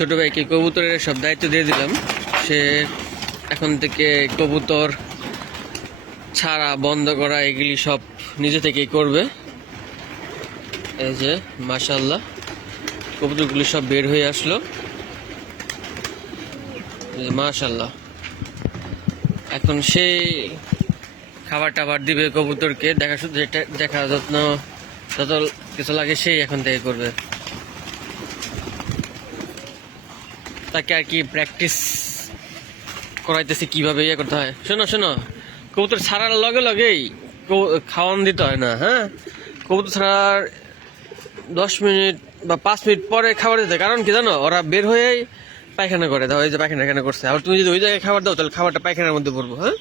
ছোট ভাইকে কবুতরের সব দায়িত্ব দিয়ে দিলাম। সে এখন থেকে কবুতর ছাড়া বন্ধ করা এগুলি সব নিজে থেকেই করবে। এই যে মাশাআল্লাহ কবুতরগুলি সব বের হয়ে আসলো, মাশাআল্লাহ। এখন সেই খাবার টাবার দিবে কবুতরকে, দেখা যত্ন যত কিছু লাগে সেই এখন থেকে করবে। তাকে আর কি প্র্যাকটিস করাইতেছে কিভাবে ইয়ে করতে হয়। শোনো শোনো, কবুতর ছাড়ার লগে লগেই খাওয়ান দিতে হয় না। হ্যাঁ, কবুতর ছাড়ার 10 মিনিট বা 5 মিনিট পরে খাবার দিতে হয়। কারণ কি জানো, ওরা বের হয়েই পায়খানা করে। দাও এই যে পায়খানা এখানে করছে, আবার তুমি যদি ওই জায়গায় খাবার দাও তাহলে খাবারটা পায়খানার মধ্যে পড়বো। হ্যাঁ,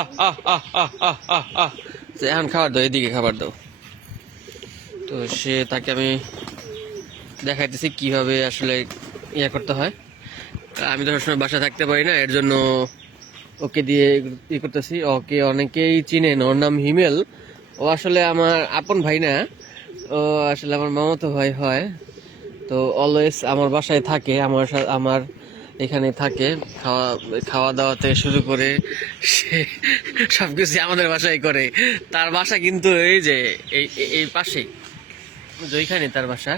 আহ আহ আহ আহ আহ আহ আহ এখন খাবার দাও, এদিকে খাবার দাও। তো তাকে আমি দেখাইতেছি কিভাবে আসলে ইয়ে করতে হয়। আমি তো সবসময় বাসায় থাকতে পারি না, এর জন্য ওকে দিয়ে ই করতেছি। ওকে অনেকেই চিনেন, ওর নাম হিমেল। ও আসলে আমার আপন ভাই না, ও আসলে আমার মামাতো ভাই হয়। তো অলওয়েজ আমার বাসায় থাকে, আমার এখানে থাকে। খাওয়া খাওয়া দাওয়া থেকে শুরু করে সে সবকিছু আমাদের বাসায় করে। তার বাসা কিন্তু এই যে এই এই পাশেই, ওইখানে তার বাসা।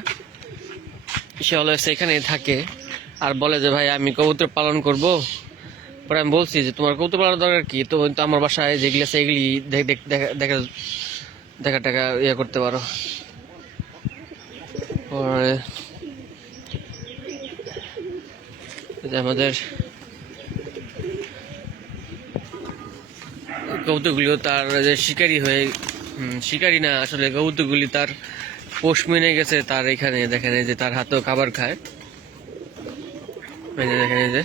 সে অলওয়েজ এখানে থাকে আর বলে যে ভাই আমি কবুতর পালন করব। পরে আমি বলছি যে তোমার কবুতর পালন দরকার কি, তো আমার বাসায় যেগুলি আছে এগুলি দেখা দেখা টাকা ইয়ে করতে পারো। পরে আমাদের কবুতরগুলিও তার যে শিকারি হয়ে, শিকারি না আসলে কবুতরগুলি তার পোষ মেনে গেছে। তার এখানে দেখেন এই যে তার হাতেও খাবার খায়। এই যে দেখেন এই যে,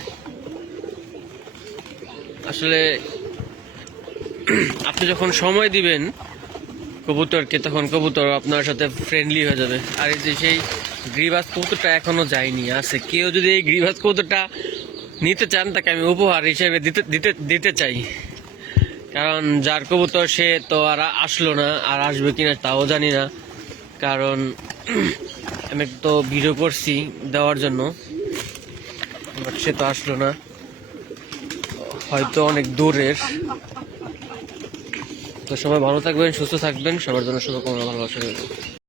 আসলে আপনি যখন সময় দিবেন কবুতরকে তখন কবুতর আপনার সাথে ফ্রেন্ডলি হয়ে যাবে। আর এই যে সেই গ্রিবাজ কবুতরটা এখনো যায়নি, আছে। কেউ যদি এই গ্রিবাজ কবুতরটা নিতে চান তাকে আমি উপহার হিসেবে দিতে চাই। কারণ যার কবুতর সে তো আর আসলো না, আর আসবে কিনা তাও জানি না। কারণ আমি তো ভিডিও করছি দেওয়ার জন্য, বাট সে তো আসলো না, হয়তো অনেক দূরের। তো সবাই ভালো থাকবেন, সুস্থ থাকবেন, সবার জন্য শুভকামনা, ভালোবাসা।